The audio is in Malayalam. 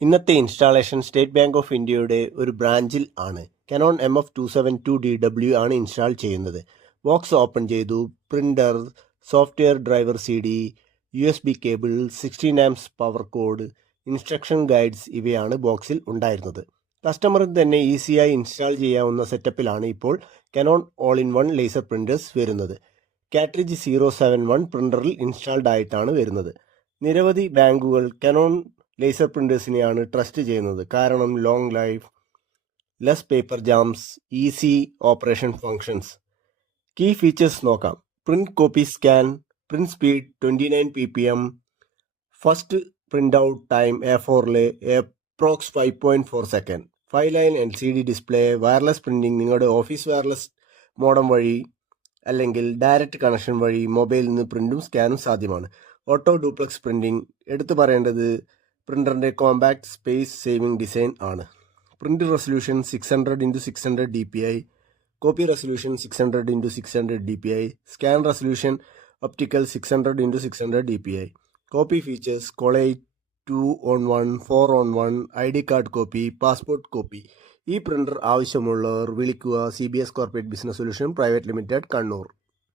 ഇന്നത്തെ ഇൻസ്റ്റാളേഷൻ സ്റ്റേറ്റ് ബാങ്ക് ഓഫ് ഇന്ത്യയുടെ ഒരു ബ്രാഞ്ചിൽ ആണ്. കനോൺ MF272DW ആണ് ഇൻസ്റ്റാൾ ചെയ്യുന്നത്. ബോക്സ് ഓപ്പൺ ചെയ്തു. Printer, software driver CD, USB cable, 16 amps power code, instruction guides ഇവയാണ് ബോക്സിൽ ഉണ്ടായിരുന്നത്. കസ്റ്റമറിന് തന്നെ ഈസിയായി ഇൻസ്റ്റാൾ ചെയ്യാവുന്ന സെറ്റപ്പിലാണ് ഇപ്പോൾ Canon all in one laser printers വരുന്നത്. കാട്രിഡ്ജ് 071 പ്രിന്ററിൽ ഇൻസ്റ്റാൾഡ് ആയിട്ടാണ് വരുന്നത്. നിരവധി ബാങ്കുകൾ കനോൺ ലേസർ പ്രിന്റേഴ്സിനെയാണ് ട്രസ്റ്റ് ചെയ്യുന്നത്. കാരണം long life, less paper jams, easy operation functions. Key features നോക്കാം. Print copy scan, print speed 29 ppm, first print out time A4-ലെ approx 5.4 second, 5 line LCD display, wireless printing. നിങ്ങളുടെ ഓഫീസ് വയർലെസ് മോഡം വഴി അല്ലെങ്കിൽ ഡയറക്റ്റ് കണക്ഷൻ വഴി മൊബൈലിൽ നിന്ന് പ്രിന്റും സ്കാനും സാധ്യമാണ്. Auto duplex printing. എടുത്തു പറയേണ്ടത് പ്രിന്ററിന്റെ കോമ്പാക്ട് സ്പേസ് സേവിംഗ് ഡിസൈൻ ആണ്. Print resolution 600x600 dpi, copy resolution 600x600 dpi, scan resolution optical 600x600 dpi. Copy features: college 2-on-1, 4-on-1, ID card copy, passport copy. ഈ പ്രിന്റർ ആവശ്യമുള്ളവർ വിളിക്കുക. CBS corporate business solution private limited, Kannur.